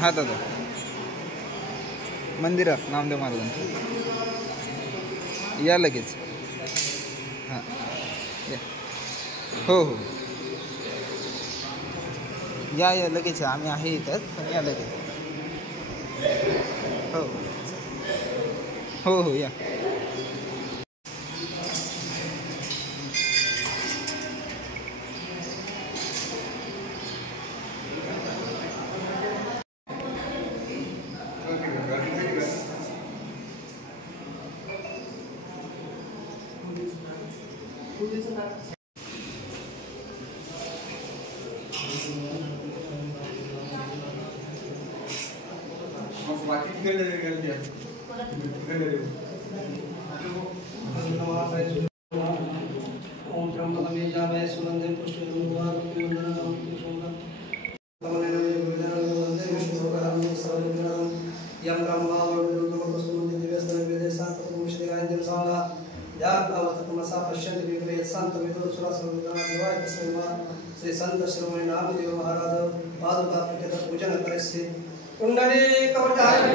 हा दादा मंदिरात नामदेव महाराजांचं या लगेच. हां या. हो हो या या लगेच आम्ही आहे इथंच पण या लगेच. हो हो हो या. श्री संत श्रवण नामदेव महाराज पादुका पूजन करस्य कुंडली कवचारि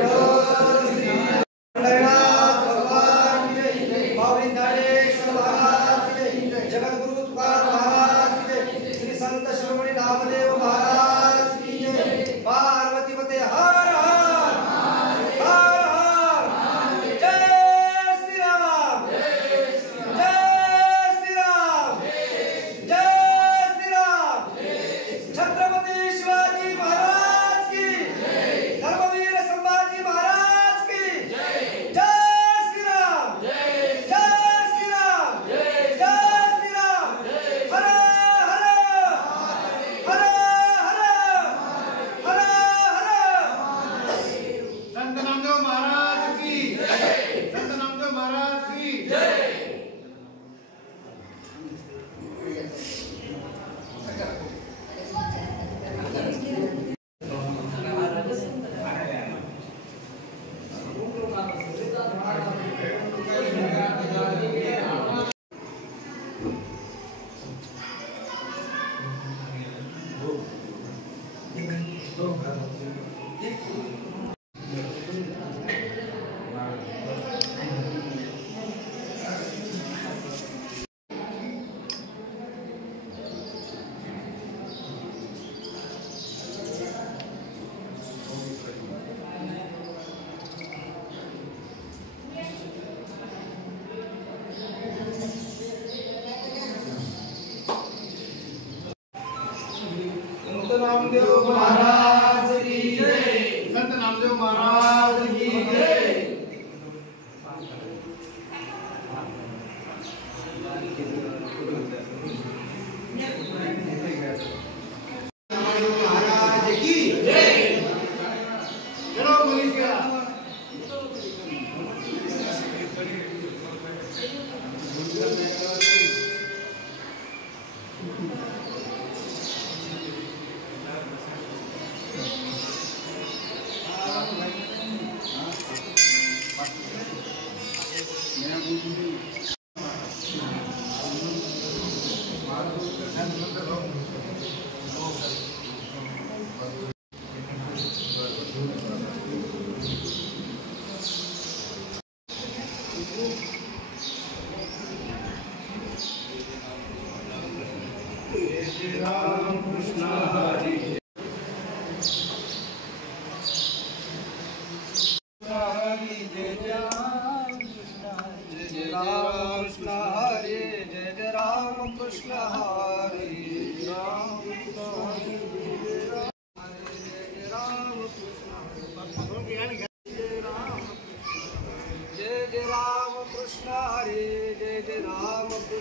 पंढरीनाथ भगवान की जय, बावरी दानेश्वर महाराज की जय, जगद्गुरु तुकाराम महाराज की जय, श्री संत श्रवण नामदेव महाराज की जय, पार्वती पते हर हर हर हर, जय श्री राम जय श्री राम जय श्री राम, छत्रपति शिवाजी महाराज की जय, धर्मवीर संभाजी महाराज की जय, जय श्री राम जय श्री राम जय श्री राम, हर हर हर हर हर हर। संत नामदेव महाराज की जय, संत नामदेव महाराज की जय। संत नामदेव महाराज की जय, संत नामदेव महाराज की जय। नामदेव महाराज की जय। चलो मनीषा राम कृष्ण हरि हरि जय जय राम कृष्ण हरि जय जय राम कृष्ण हरि राम कृष्ण हरि जय राम कृष्ण जय जय राम कृष्ण हरि जय जय राम कृष्ण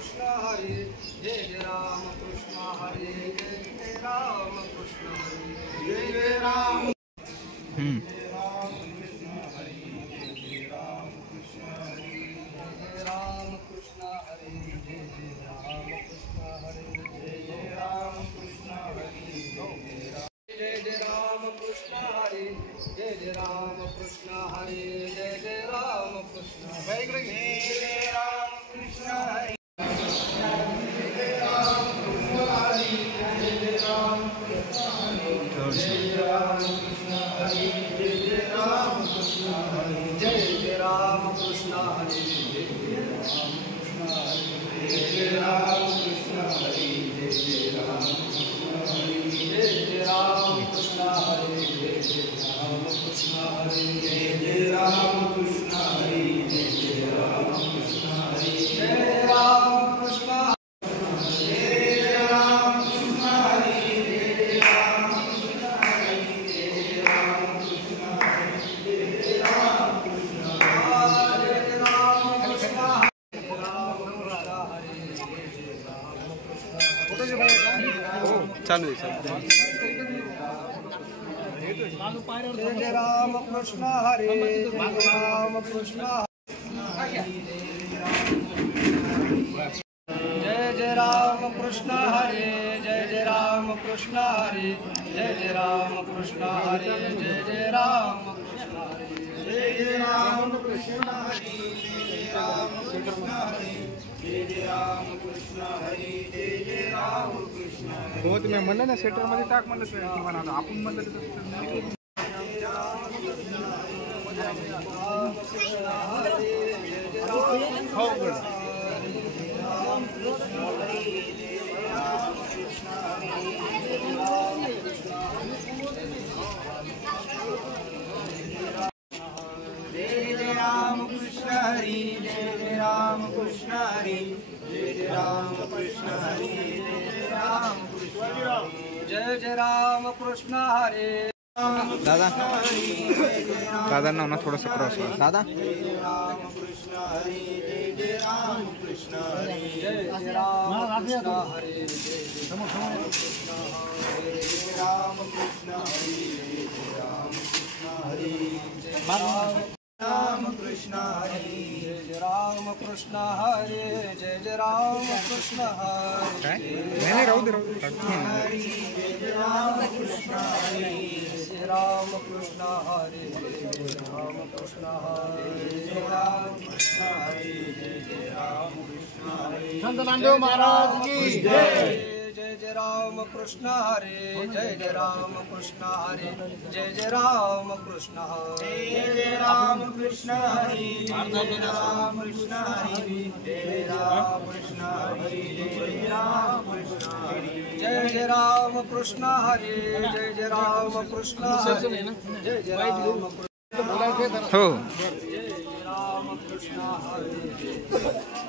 चालू आहे चालू जय जय राम कृष्ण हरे जय राम कृष्ण जय जय राम कृष्ण हरे जय जय राम कृष्ण हरे जय जय राम कृष्ण हरे जय जय राम कृष्ण हरे जय जय राम कृष्ण हरे जय राम कृष्ण हरे जय जय राम कृष्ण हरे जय जय राम कृष्ण हरे हो तुम्ही म्हणलं ना सेंटर मध्ये टाक म्हणलं सर तुम्हाला आपण म्हणलं हो जय जय राम कृष्ण हरी जय जय राम कृष्ण हरी जय जय राम कृष्ण हरी जय जय राम कृष्ण जय जय राम कृष्ण हरे दादा दादांना ना थोडंसं क्रॉस दादा जय जय राम कृष्ण हरी जय जय राम कृष्ण हरी जय जय राम कृष्ण हरी जय जय राम कृष्ण हरी जय जय राम कृष्ण हरी जय जय राम कृष्ण हरी जय राम कृष्ण हरी जय जय राम कृष्ण हरे जय जय राम कृष्ण हरे नाही राहू दे हरी जय जय राम कृष्ण हरे जय राम कृष्ण हरे जय राम कृष्ण हरे जय राम कृष्ण हरे जय जय राम कृष्ण हरे संत नामदेव महाराज की जय जय जय राम कृष्ण हरे जय जय राम कृष्ण हरे जय जय राम कृष्ण हरे जय जय राम कृष्ण हरे जय जय राम कृष्ण हरे जय जय राम कृष्ण हरे जय जय राम कृष्ण हरे जय जय राम कृष्ण हरे जय जय राम कृष्ण हरे जय जय राम हो राम कृष्ण हरे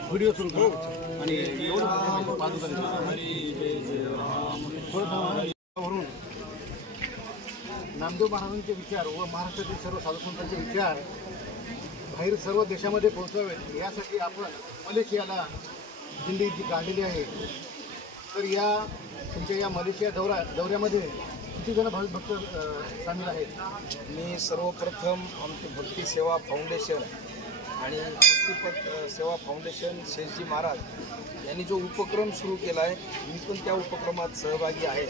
व्हिडिओ सुरू करू आणि म्हणून नामदेव महाराजांचे विचार व महाराष्ट्रातील सर्व साधुसंतांचे विचार बाहेर सर्व देशामध्ये पोहोचावेत यासाठी आपण मलेशियाला दिंडी जी काढलेली आहे. तर या तुमच्या या मलेशिया दौऱ्यामध्ये किती जण भाविक भक्त सामील आहेत? मी सर्वप्रथम आमचे भक्ती सेवा फाउंडेशन आणि भक्तिपथ सेवा फाउंडेशन शेषजी महाराज यांनी जो उपक्रम सुरू केला आहे मी पण त्या उपक्रमात सहभागी आहे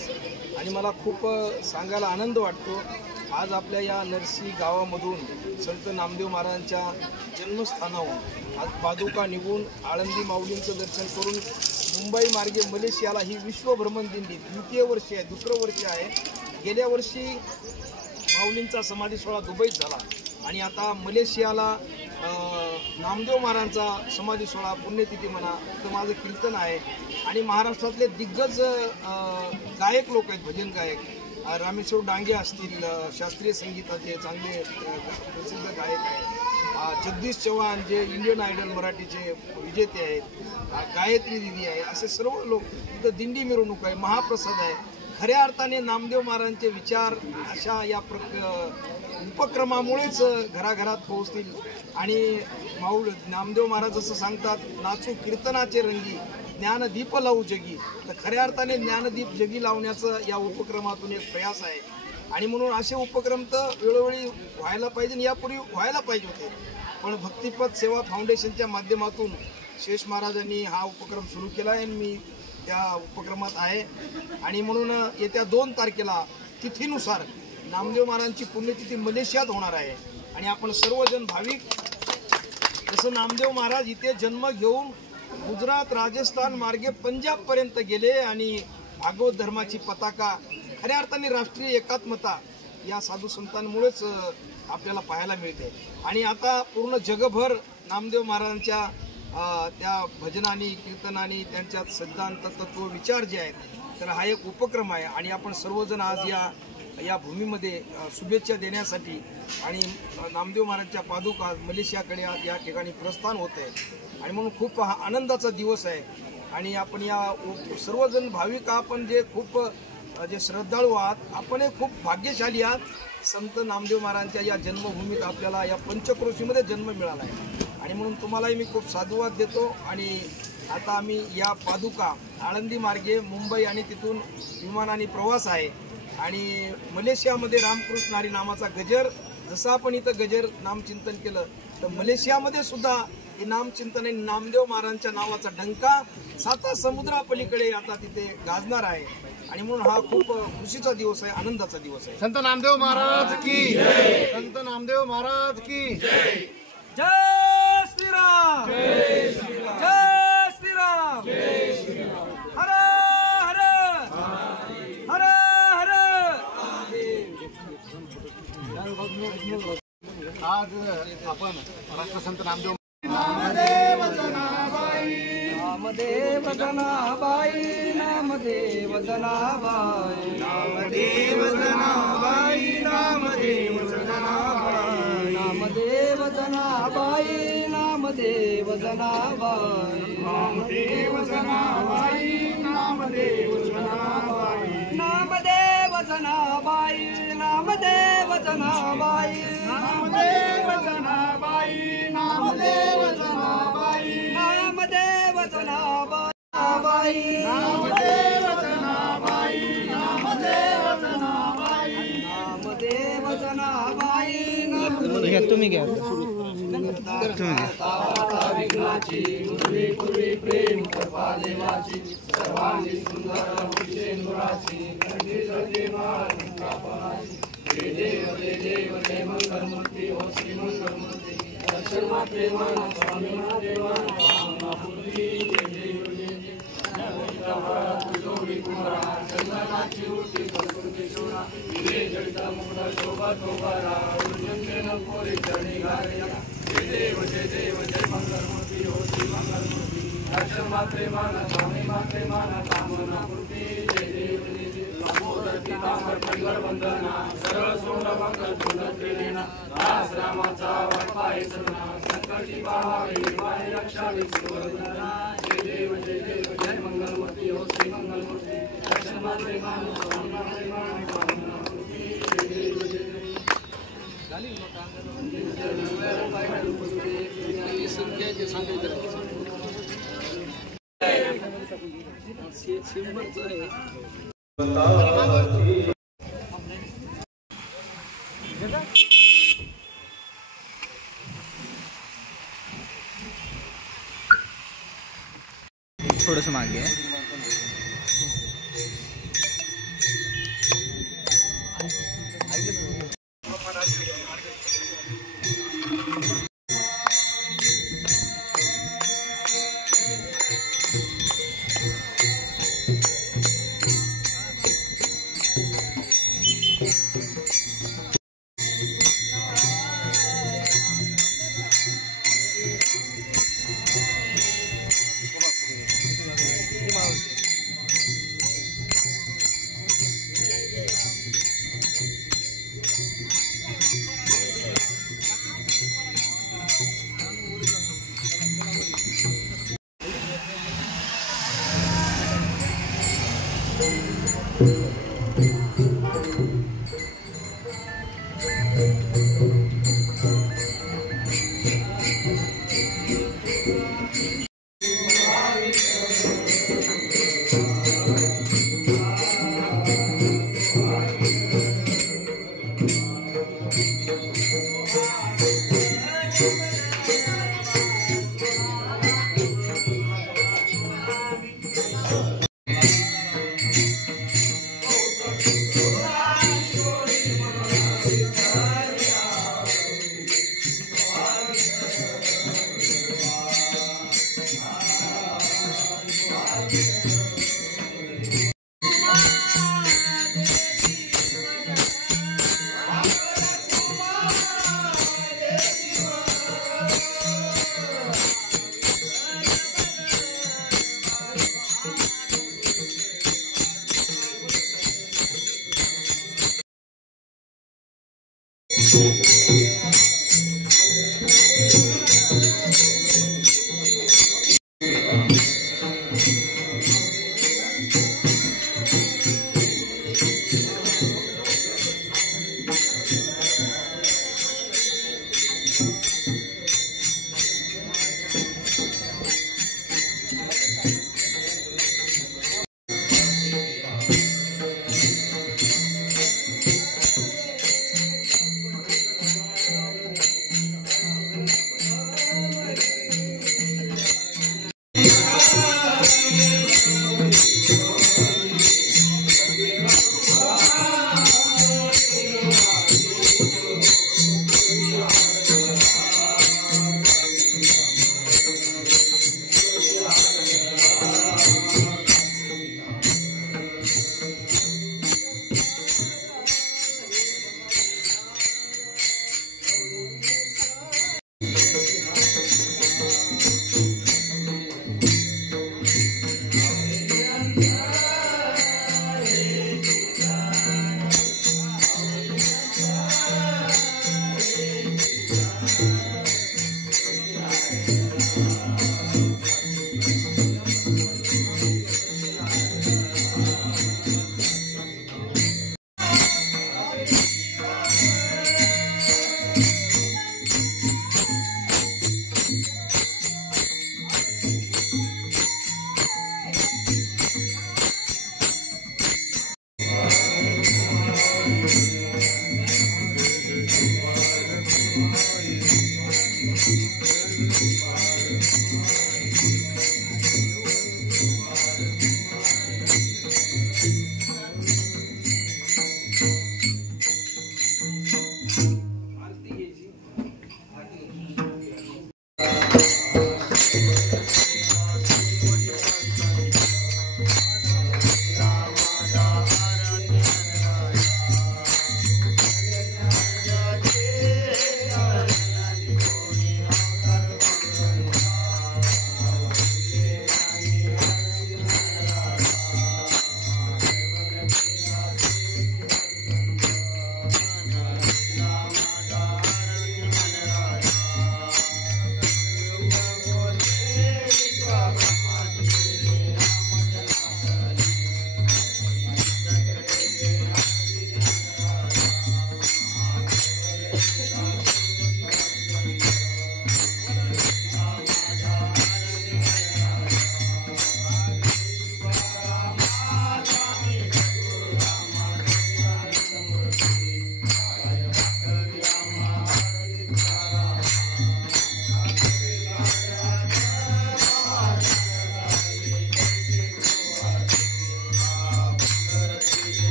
आणि मला खूप सांगायला आनंद वाटतो. आज आपल्या या नरसी गावामधून संत नामदेव महाराजांच्या जन्मस्थानाहून आज पादुका निघून आळंदी माऊलींचं दर्शन करून मुंबई मार्गे मलेशियाला ही विश्वभ्रमण दिंडी द्वितीय वर्ष आहे, दुसरं वर्ष आहे. गेल्या वर्षी माऊलींचा समाधी सोहळा दुबईत झाला आणि आता मलेशियाला नामदेव महाराजांचा समाधी सोहळा पुण्यतिथी म्हणा तर माझं कीर्तन आहे आणि महाराष्ट्रातले दिग्गज गायक लोक आहेत, भजन गायक रामेश्वर डांगे असतील, शास्त्रीय संगीताचे चांगले प्रसिद्ध गायक आहेत, जगदीश चव्हाण जे इंडियन आयडल मराठीचे विजेते आहेत, गायत्री दिदी आहे, असे सर्व लोक तिथं दिंडी मिरवणूक आहे, महाप्रसाद आहे. खऱ्या अर्थाने नामदेव महाराजांचे विचार अशा या उपक्रमामुळेच घराघरात पोहोचतील आणि नामदेव महाराज असं सांगतात, नाचू कीर्तनाचे रंगी ज्ञानदीप लावू जगी. तर खऱ्या अर्थाने ज्ञानदीप जगी लावण्याचं या उपक्रमातून एक प्रयास आहे आणि म्हणून असे उपक्रम तर वेळोवेळी व्हायला पाहिजे, यापूर्वी व्हायला पाहिजे होते. पण भक्तिपथ सेवा फाउंडेशनच्या माध्यमातून शेष महाराजांनी हा उपक्रम सुरू केला आहे आणि मी त्या उपक्रमात आहे आणि म्हणून येत्या 2 तारखेला तिथीनुसार नामदेव महाराजांची पुण्यतिथी मलेशियात होणार आहे आणि आपण सर्वजण भाविक जसं नामदेव महाराज इथे जन्म घेऊन गुजरात राजस्थान मार्गे पंजाबपर्यंत गेले आणि भागवत धर्माची पताका खऱ्या अर्थाने राष्ट्रीय एकात्मता या साधू संतांमुळेच आपल्याला पाहायला मिळते आणि आता पूर्ण जगभर नामदेव महाराजांच्या त्या भजनानी कीर्तनानी त्यांच्यात सिद्धांत तत्व विचार जे आहेत तर हा एक उपक्रम आहे आणि आपण सर्वजण आज या भूमीमध्ये शुभेच्छा देण्यासाठी आणि नामदेव महाराजांच्या पादुका मलेशियाकडे आज या ठिकाणी प्रस्थान होत आहे आणि म्हणून खूप हा आनंदाचा दिवस आहे आणि आपण या सर्वजण भाविक आपण जे खूप जे श्रद्धाळू आहात आपण हे खूप भाग्यशाली आहात. संत नामदेव महाराजांच्या या जन्मभूमीत आपल्याला या पंचक्रोशीमध्ये जन्म मिळाला आहे आणि म्हणून तुम्हालाही मी खूप साधुवाद देतो आणि आता आम्ही या पादुका आळंदी मार्गे मुंबई आणि तिथून विमानाने प्रवास आहे आणि मलेशियामध्ये रामकृष्ण हरी नामाचा गजर, जसं आपण इथं गजर नामचिंतन केलं तर मलेशियामध्ये सुद्धा हे नामचिंतन आणि नामदेव महाराजांच्या नावाचा डंका 7 समुद्रापलीकडे आता तिथे गाजणार आहे आणि म्हणून हा खूप खुशीचा दिवस आहे, आनंदाचा दिवस आहे. संत नामदेव महाराज की जय. संत नामदेव महाराज की जय. जय श्रीराम, जय श्रीराम, जय श्रीराम, जय श्रीराम. हर हर हर हर. आज आपण राष्ट्रसंत नामदेव नामदेव जनाबाई, नामदेव जनाबाई, नामदेव जनाबाई, नामदेव जनाबाई, नामदेव जनाबाई, नामदेव जनाबाई, नामदेव जनाबाई, नामदेव जनाबाई, नामदेव जनाबाई, नामदेव जनाबाई, नामदेव जनाबाई, नामदेव जनाबाई, नामदेव जनाबाई, नामदेव जनाबाई, नामदेव जनाबाई, नामदेव जनाबाई, नामदेव जनाबाई. तुम्ही घ्या विघ्नाची पूर्वी पूर्वी प्रेम कृपा देवाची सर्वांगी सुंदर हुशेंदुराची कंठी जळते महालिंगापणाची. जय देव जय देव जय मंगलमूर्ती ओ श्री मंगलमूर्ती दर्शन मात्रे मान स्वामी देवान पूर्वी. जय देव जय देव जोडी कुमारा चंदनाची उठी कस्तुरी सोना विरे जडिता मुकुट शोभा शोभारा उज्जंकेन कोरी चरणी घालिया. जय देव जय देव जय मंगलमूर्ती ओ श्री मंगलमूर्ती दर्शन मात्रे मान स्वामी मात्रे मान कामना पूर्ती. जय देव जय देव लंबोदर पितांबर पंगर वंदना सरळ सोंड मंगल तुला प्रेरणा दास रामाचा वाटपाय सरणा संकटी पाहावे वाय रक्षा विश्ववंदना. जय देव जय देव जय मंगलमूर्ती ओ श्री मंगलमूर्ती दर्शन मात्रे मान स्वामी मात्रे मान कामना पूर्ती. जय देव जय देव थोडंसं मागे आहे.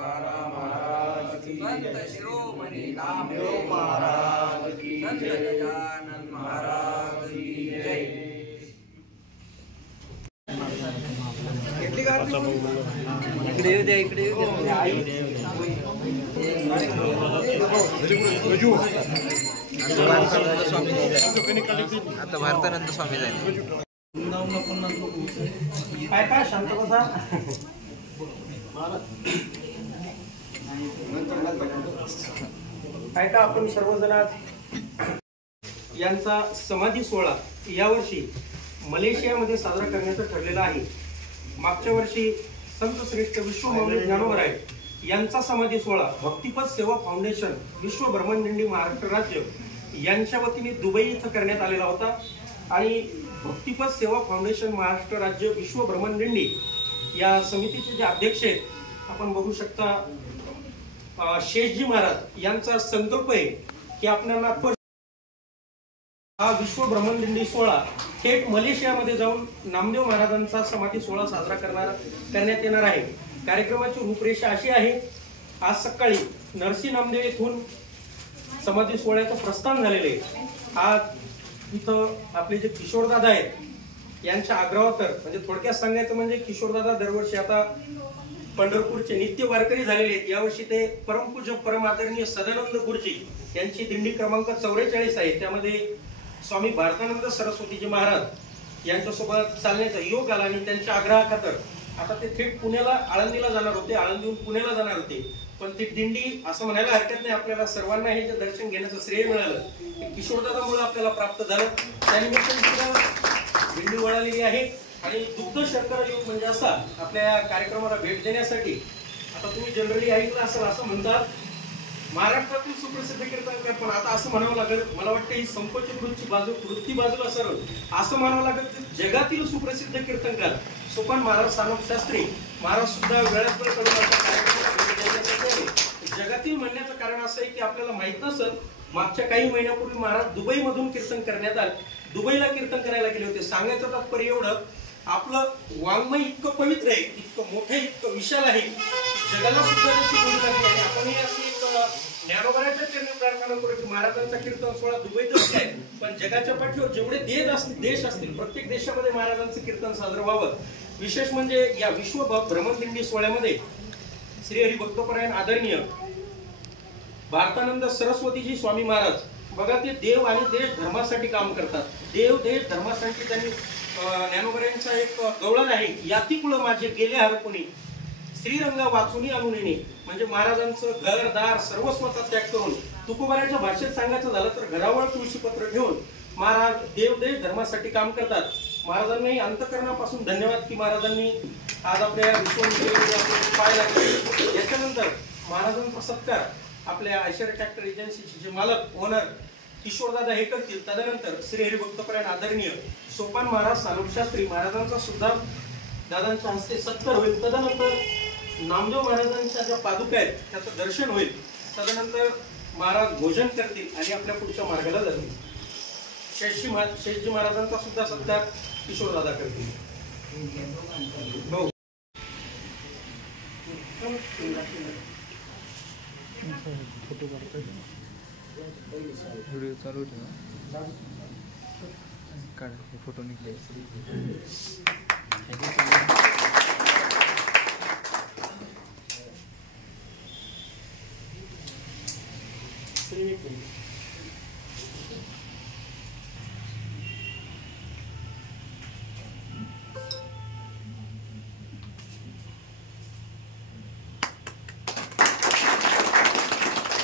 तुकाराम महाराज की संत शिरोमणी नामदेव महाराज की संत गजानन महाराज की जय. इकडे येऊ द्या, इकडे येऊ द्या. आता भारतानंद स्वामी जाईल. काय शांत बसा. काय आपण सर्वजण यांचा समाधी सोहळा यावर्षी मलेशियामध्ये साजरा करण्याचं ठरलेलं आहे. मागच्या वर्षी संत श्रेष्ठ विश्वमौली ज्ञानोबराय यांचा समाधी सोहळा भक्तिपथ सेवा फाउंडेशन विश्व ब्रह्मदिंडी महाराष्ट्र राज्य यांच्या वतीने दुबई इथं करण्यात आलेला होता. आणि भक्तिपथ सेवा फाउंडेशन महाराष्ट्र राज्य विश्व ब्रह्मदिंडी या समितीचे जे अध्यक्ष आहेत आपण बघू शकता शेषजी महाराज यांचा संकल्प आहे की आपल्याला हा विश्व ब्रह्मदिंडी सोहळा थेट मलेशियामध्ये जाऊन नामदेव महाराजांचा समाधी सोहळा साजरा करण्यात येणार आहे. कार्यक्रमाची रूपरेषा अशी आहे. आज सकाळी नरसी नामदेव येथून समाधी सोहळ्याचं प्रस्थान झालेले आहे. आज इथं आपले जे किशोरदादा आहेत यांच्या आग्रहावर म्हणजे थोडक्यात सांगायचं म्हणजे किशोरदादा दरवर्षी आता पंढरपूरचे नित्य वारकरी झालेले आहेत. यावर्षी ते परमपूज्य परम आदरणीय सदानंद गुरुजी यांची दिंडी क्रमांक 44 आहे. त्यामध्ये स्वामी भारतानंद सरस्वतीजी महाराज यांच्यासोबत चालण्याचा योग आला आणि त्यांच्या आग्रहाखातर आता ते थेट पुण्याला आळंदीला जाणार होते. आळंदीहून पुण्याला जाणार होते. पण ती दिंडी असं म्हणायला हरकत नाही आपल्याला सर्वांना हे जे दर्शन घेण्याचं श्रेय मिळालं ते किशोरदादामुळे आपल्याला प्राप्त झालं. त्यानिमित्ताने दिंडी वळालेली आहे. आणि दुग्ध शर्करा योग म्हणजे असा आपल्या कार्यक्रमाला भेट देण्यासाठी आता तुम्ही जनरली ऐकलं असेल असं म्हणतात महाराष्ट्रातील सुप्रसिद्ध कीर्तनकार. पण आता असं म्हणावं लागेल मला वाटतं ही संकुचित वृत्ती बाजूला सरळ असं म्हणावं लागेल की जगातील सुप्रसिद्ध कीर्तनकार सोपान महाराज सानप शास्त्री महाराज सुद्धा वेळात वेळ करून जगातील म्हणण्याचं कारण असं आहे की आपल्याला माहित नसेल मागच्या काही महिन्यापूर्वी महाराज दुबईमधून कीर्तन करण्यात आलं. दुबईला कीर्तन करायला गेले होते. सांगायचं तात्पर्य एवढं आपलं वाङ्मय इतकं पवित्र आहे, इतकं मोठं, इतकं विशाल आहे जगाला सुद्धा त्याची गोडी लागली आहे. आपणही अशी ज्ञानोबराच्या चरणी प्रार्थना करू की महाराजांचा कीर्तन सोहळा दुबईतच आहे पण जगाच्या पाठीवर जेवढे देश असतील प्रत्येक देशामध्ये महाराजांचं कीर्तन साजरं व्हावं. विशेष म्हणजे या विश्व भ्रमणदिंडी सोहळ्यामध्ये श्री हरिभक्तपरायण आदरणीय भारतानंद सरस्वतीजी स्वामी महाराज बघा ते देव आणि देश धर्मासाठी काम करतात. देव देश धर्मासाठी त्यांनी ज्ञानोबरायांचा एक गवळण आहे याती कुळ माझे गेले हरपुणी श्रीरंगा वाचुनी अनुनेने म्हणजे महाराजांचं घरदार सर्वस्वाचा त्याग करून तुकोबाराच्या भाषेत सांगायचं झालं तर घरावर तुळशीपत्र ठेवून महाराज देव देश धर्मासाठी काम करतात. महाराजांनी अंतःकरणापासून धन्यवाद की महाराजांनी आज आपल्या विश्व पाय लागले. याच्यानंतर महाराजांचा सत्कार आपल्या ऐश्वर्य ट्रॅक्टर एजन्सीचे जे मालक ओनर किशोरदादा हे करतील. तदनंतर श्री हरिभक्तपरायण आदरणीय सोपान महाराज सानप शास्त्री महाराजांचा सुद्धा दादांच्या हस्ते सत्कार होईल. तदनंतर नामदेव महाराजांच्या ज्या पादुका आहेत त्याचं दर्शन होईल. तदनंतर महाराज भोजन करतील आणि आपल्या पुढच्या मार्गाला जातील. शेषजी महाराजांचा सुद्धा सत्कार किशोरदादा करतील. व्हिडिओ चालू ठेवा. काढ फोटो निघले.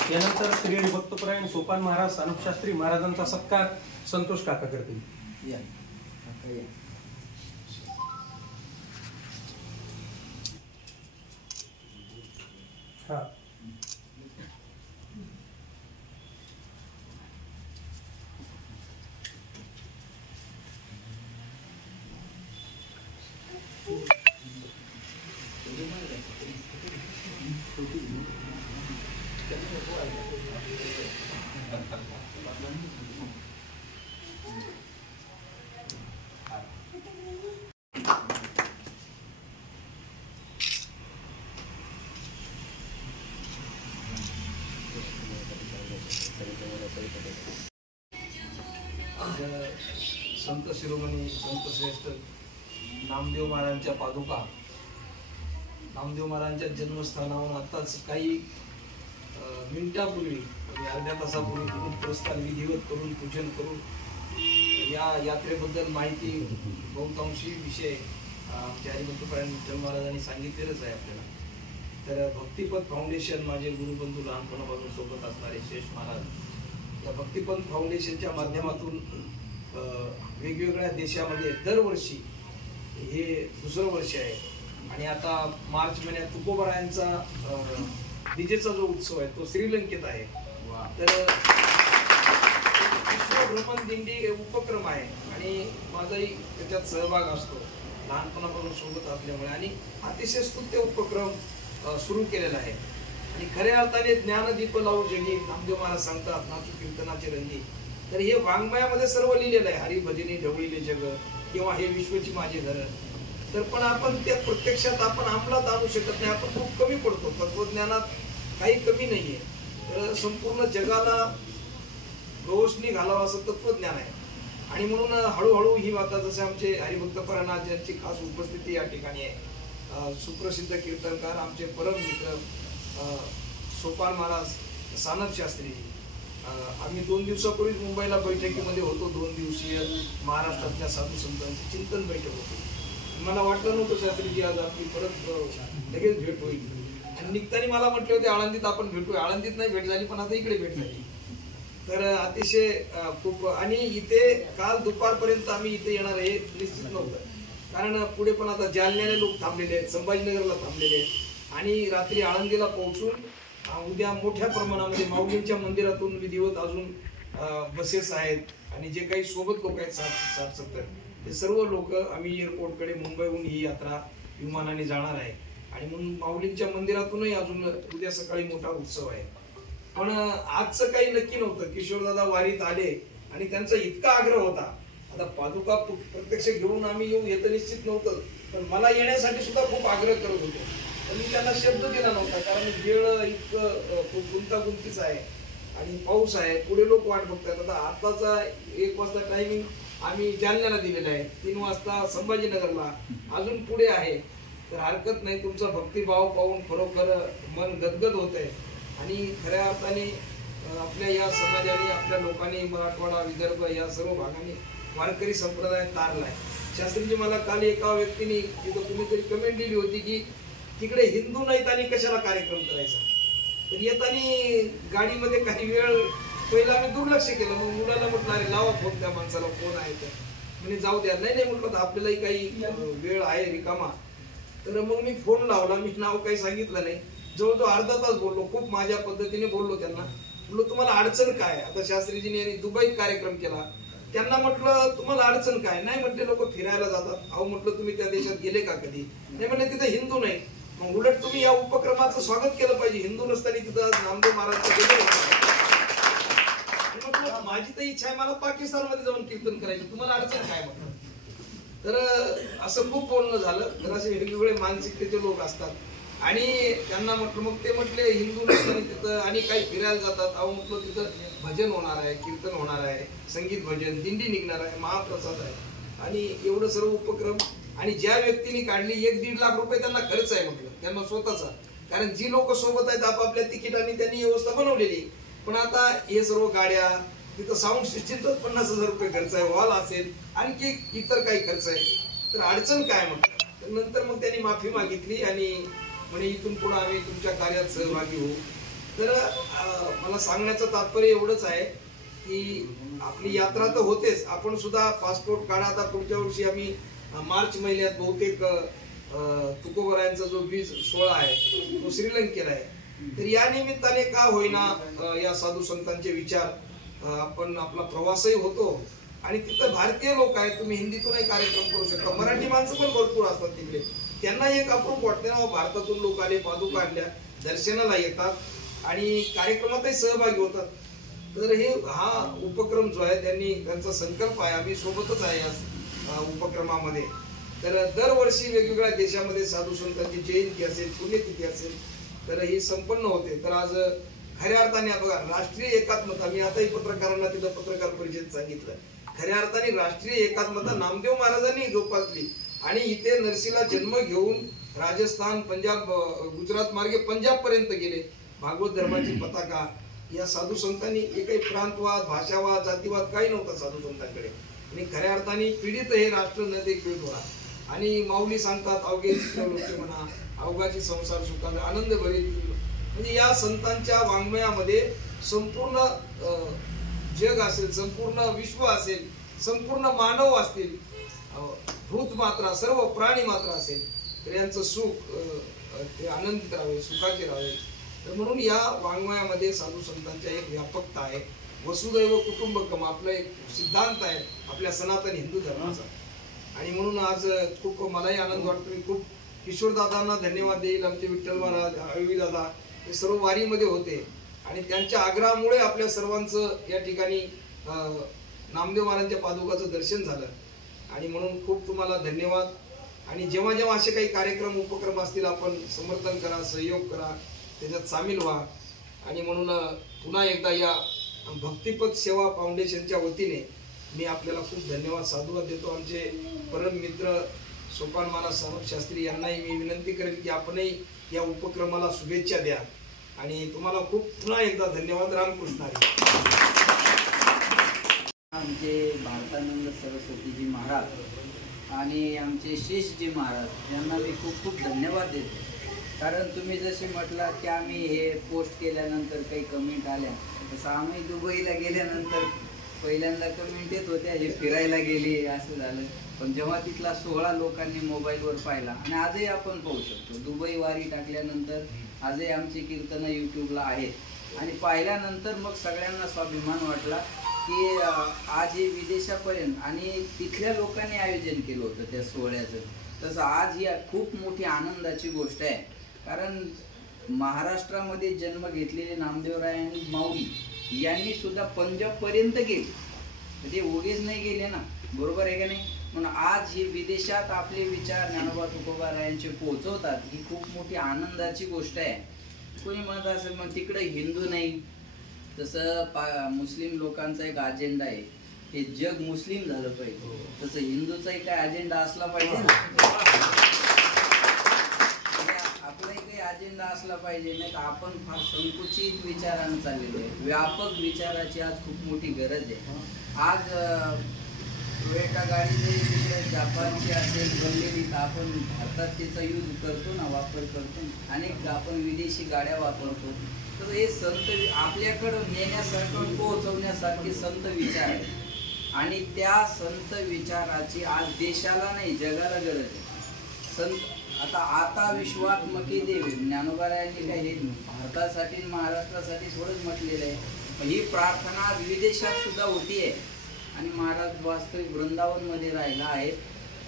यानंतर श्री हरिभक्तपरायण सोपान महाराज सानप शास्त्री महाराजांचा सत्कार संतोष काका करतील. हा संत शिरोमणी संत श्रेष्ठ नामदेव महाराजांच्या पादुका नामदेव महाराजांच्या जन्मस्थानावर आताच काही मिनिटापूर्वी म्हणजे अर्ध्या तासापूर्वी प्रस्थान विधिवत करून पूजन करून या यात्रेबद्दल माहिती बहुतांशी विषय आमच्या हरिभक्तपरायण विठ्ठल महाराजांनी सांगितलेलंच आहे आपल्याला. तर भक्तिपथ फाउंडेशन माझे गुरुबंधू लहानपणापासून सोबत असणारे शेष महाराज या भक्तिपथ फाउंडेशनच्या माध्यमातून वेगवेगळ्या देशामध्ये दरवर्षी हे दुसरं वर्ष आहे आणि आता मार्च महिन्यात तुकोबरायांचा डीजेचा जो उत्सव आहे तो श्रीलंकेत आहे. तर भ्रमण दिंडी हे उपक्रम आहे आणि माझाही त्याच्यात सहभाग असतो लहानपणापासून सोबत असल्यामुळे आणि अतिशय स्तुत्य उपक्रम सुरू केलेला आहे. आणि खऱ्या अर्थाने ज्ञानदीप लावू जगी नामदेव महाराज सांगतात नाचू कीर्तनाचे रंगी. तर हे वाङ्मयामध्ये सर्व लिहिलेलं आहे. हरी भजनी ढवळीले जग किंवा हे विश्वची माझे घर. तर पण आपण त्या प्रत्यक्षात आपण अंमलात आणू शकत नाही. आपण खूप कमी पडतो. तत्वज्ञानात काही कमी नाहीये. तर संपूर्ण जगाला रोशनी घालावं असं तत्वज्ञान आहे आणि म्हणून हळूहळू ही आता जसे आमचे हरिभक्तपरायण यांची खास उपस्थिती या ठिकाणी आहे. सुप्रसिद्ध कीर्तनकार आमचे परम मित्र सोपान महाराज सानप शास्त्री. आम्ही 2 दिवसापूर्वीच मुंबईला बैठकीमध्ये होतो. 2 दिवसीय महाराष्ट्रातल्या साधू संतांची चिंतन बैठक होती. मला वाटलं नव्हतं शास्त्रीजी आज आपली परत लगेच भेट होईल आणि निघताना मला म्हटले होते आळंदीत आपण भेटूया. आळंदीत नाही भेट झाली पण आता इकडे भेट झाली. तर अतिशय खूप आणि इथे काल दुपारपर्यंत आम्ही इथे येणार हे निश्चित नव्हतं कारण पुढे पण आता जालन्याने लोक थांबलेले आहेत, संभाजीनगरला थांबलेले आहेत आणि रात्री आळंदीला पोहोचून उद्या मोठ्या प्रमाणामध्ये माऊलींच्या मंदिरातून विधिवत अजून बसेस आहेत आणि जे काही सोबत लोक आहेत 60-70 ते सर्व लोक आम्ही एअरपोर्टकडे मुंबईहून ही यात्रा विमानाने जाणार आहे आणि म्हणून माऊलींच्या मंदिरातूनही अजून उद्या सकाळी मोठा उत्सव आहे. पण आजचं काही नक्की नव्हतं. किशोरदादा वारीत आले आणि त्यांचा इतका आग्रह होता. आता पादुका प्रत्यक्ष घेऊन आम्ही येऊ हे तर निश्चित नव्हतं पण मला येण्यासाठी सुद्धा खूप आग्रह करत होते. पण मी त्यांना शब्द दिला नव्हता कारण वेळ इतकं खूप गुंतागुंतीच आहे आणि पाऊस आहे. पुढे लोक वाट बघतात. आताचा 1 वाजता टायमिंग आम्ही जालन्याला दिलेला आहे. 3 वाजता संभाजीनगरला अजून पुढे आहे. तर हरकत नाही. तुमचा भक्तिभाव पाहून खरोखर मन गदगद होत आहे आणि खऱ्या अर्थाने आपल्या या समाजाने आपल्या लोकांनी मराठवाडा विदर्भ या सर्व भागाने वारकरी संप्रदाय तारलाय. शास्त्रीजी मला काल एका व्यक्तीने तिथं कुणीतरी कमेंट दिली होती की तिकडे हिंदू नाहीत आणि कशाला कार्यक्रम करायचा. तर येताना गाडीमध्ये काही वेळ पहिला मी दुर्लक्ष केलं. मग मुलाला म्हटलं अरे लावा फोन त्या माणसाला फोन आहे तर म्हणजे जाऊ द्या. नाही म्हटलं आपल्यालाही काही वेळ आहे रिकामा. तर मग मी फोन लावला. मी नाव काही सांगितलं नाही. जवळजवळ अर्धा तास बोललो. खूप माझ्या पद्धतीने बोललो त्यांना. म्हटलं तुम्हाला अडचण काय. आता शास्त्रीजीने दुबईत कार्यक्रम केला. त्यांना म्हटलं तुम्हाला अडचण काय. नाही म्हटले लोक फिरायला जातात. अहो म्हटलं तुम्ही त्या देशात गेले का कधी. नाही म्हटले तिथे हिंदू नाही. मग उलट तुम्ही या उपक्रमाचं स्वागत केलं पाहिजे. हिंदू नसताना तिथं नामदेव महाराज माझी तर इच्छा आहे मला पाकिस्तानमध्ये जाऊन कीर्तन करायचे. तुम्हाला अडचण काय म्हटलं. तर असं खूप बोलणं झालं. तर असे वेगवेगळे मानसिकतेचे लोक असतात आणि त्यांना म्हटलं मग ते म्हटले हिंदू नसताना तिथं आणि काही फिरायला जातात. अहो म्हटलं तिथं भजन होणार आहे, कीर्तन होणार आहे, संगीत भजन, दिंडी निघणार आहे, महाप्रसाद आहे आणि एवढं सर्व उपक्रम. आणि ज्या व्यक्तीने काढली 1-1.5 लाख रुपये त्यांना खर्च आहे म्हटलं त्यांना स्वतःचा. कारण जी लोक सोबत आहेत आपापल्या तिकिटांनी त्यांनी व्यवस्था बनवलेली. पण आता हे सर्व गाड्या तिथं साऊंड सिस्टीमचा 50,000 रुपये खर्च आहे. हॉल असेल आणखी इतर काही खर्च आहे. तर अडचण काय म्हटलं. नंतर मग त्यांनी माफी मागितली आणि म्हणे इथून पुढे आम्ही तुमच्या कार्यात सहभागी होऊ. तर मला सांगण्याचं तात्पर्य एवढंच आहे की आपली यात्रा तर होतेच. आपण सुद्धा पासपोर्ट काढा. आता पुढच्या वर्षी आम्ही मार्च महिन्यात बहुतेक तुकोबरायांचा जो बीज सोहळा आहे तो श्रीलंकेला आहे. तर या निमित्ताने का होईना या साधू संतांचे विचार आपण आपला प्रवासही होतो आणि तिथं भारतीय लोक आहेत. तुम्ही हिंदीतूनही कार्यक्रम करू शकता. मराठी माणसं पण भरपूर असतात तिकडे. त्यांना एक अप्रूप वाटते ना भारतातून लोक आले, पादुका आणल्या, दर्शनाला येतात आणि कार्यक्रमातही सहभागी होतात. तर हे हा उपक्रम जो आहे त्यांचा संकल्प आहे. आम्ही सोबतच आहे या उपक्रमामध्ये. तर दरवर्षी वेगवेगळ्या देशामध्ये साधू संतांची जयंती असेल, पुण्यतिथी असेल तर ही संपन्न होते. तर आज खऱ्या अर्थाने बघा राष्ट्रीय एकात्मता, मी आताही पत्रकारांना तिथं पत्रकार परिषदेत सांगितलं, खऱ्या अर्थाने राष्ट्रीय एकात्मता नामदेव महाराजांनी जोपासली आणि इथे नरसीला जन्म घेऊन राजस्थान, पंजाब, गुजरात मार्गे पंजाब पर्यंत गेले. भागवत धर्माची पताका या साधू संतांनी, एकही प्रांतवाद, भाषावाद, जातीवाद काही नव्हता साधू संतांकडे. आणि खऱ्या अर्थाने पीडित हे राष्ट्र न ते पीडित होणार. आणि माऊली सांगतात अवघे लोके म्हणा, अवघाची संसार सुखाचा आनंद भरेल. म्हणजे या संतांच्या वाङ्मयामध्ये संपूर्ण जग असेल, संपूर्ण विश्व असेल, संपूर्ण मानव असतील, भूत मात्रा, सर्व प्राणी मात्रा असेल, तर यांचं सुख ते आनंदित राहावे, सुखाचे राहावे. तर म्हणून या वाङ्मयामध्ये साधू संतांच्या एक व्यापकता आहे. वसुदैव कुटुंबकम आपला एक सिद्धांत आहे आपल्या सनातन हिंदू धर्माचा. आणि म्हणून आज खूप मलाही आनंद वाटतो. मी खूप किशोरदादांना धन्यवाद देईल. आमचे विठ्ठल महाराज, आळवी दादा हे सर्व वारीमध्ये होते आणि त्यांच्या आग्रहामुळे आपल्या सर्वांचं या ठिकाणी नामदेव महाराजांच्या पादुकाचं दर्शन झालं. आणि म्हणून खूप तुम्हाला धन्यवाद. आणि जेव्हा जेव्हा असे काही कार्यक्रम उपक्रम असतील आपण समर्थन करा, सहयोग करा, त्याच्यात सामील व्हा. आणि म्हणून पुन्हा एकदा या भक्तिपथ सेवा फाउंडेशनच्या वतीने मी आपल्याला खूप धन्यवाद साधुवाद देतो. आमचे परम मित्र सोपान महाराज सारप शास्त्री यांनाही मी विनंती करेन की आपणही या उपक्रमाला शुभेच्छा द्या. आणि तुम्हाला खूप पुन्हा एकदा धन्यवाद. रामकृष्ण हरी. आमचे भारतानंद सरस्वतीजी महाराज आणि आमचे शेषजी महाराज यांना मी खूप खूप धन्यवाद देतो. कारण तुम्ही जसे म्हटलात की आम्ही हे पोस्ट केल्यानंतर काही कमेंट आल्या, तसं आम्ही दुबईला गेल्यानंतर पहिल्यांदा कमेंट येत होत्या हे फिरायला गेले असं झालं. पण जेव्हा तिथला 16 लोकांनी मोबाईलवर पाहिला, आणि आजही आपण पाहू शकतो दुबई वारी टाकल्यानंतर आजही आमची कीर्तनं यूट्यूबला आहेत. आणि पाहिल्यानंतर मग सगळ्यांना स्वाभिमान वाटला की आज हे विदेशापर्यंत आणि तिथल्या लोकांनी आयोजन केलं होतं त्या सोहळ्याचं. तसं आज ही खूप मोठी आनंदाची गोष्ट आहे. कारण महाराष्ट्रामध्ये जन्म घेतलेले नामदेवराय आणि माऊली यांनी सुद्धा पंजाबपर्यंत गेले, ते उगेच नाही गेले ना, बरोबर आहे का नाही. म्हणून आज ही विदेशात आपले विचार ज्ञानोबा तुकोबारायांचे पोहोचवतात, ही खूप मोठी आनंदाची गोष्ट आहे. कोणी म्हणत असेल मग तिकडे हिंदू नाही, तसं मुस्लिम लोकांचा एक अजेंडा आहे, हे जग मुस्लिम झालं पाहिजे, तसं हिंदूचाही काय अजेंडा असला पाहिजे ना. आपलाही काही अजेंडा असला पाहिजे, नाही तर आपण फार संकुचित विचारानं चाललेलो आहे. व्यापक विचाराची आज खूप मोठी गरज आहे. आज टोयोटा गाडी जरी तिकडे जापानची असेल बनलेली, तर आपण भारतात त्याचा यूज करतो ना, वापर करतो. अनेक आपण विदेशी गाड्या वापरतो. तर हे संत आपल्याकडं नेण्यासारखं पोहोचवण्यासारखे संत विचार आहेत. आणि त्या संत विचाराची आज देशाला नाही जगाला गरज आहे. संत आता विश्वात्मकी देव ज्ञानोबारायांनी काय हे भारतासाठी महाराष्ट्रासाठी थोडंच म्हटलेलं आहे. ही प्रार्थना विदेशात सुद्धा होतीये. आणि महाराज वास्तविक वृंदावनमध्ये राहिला आहेत.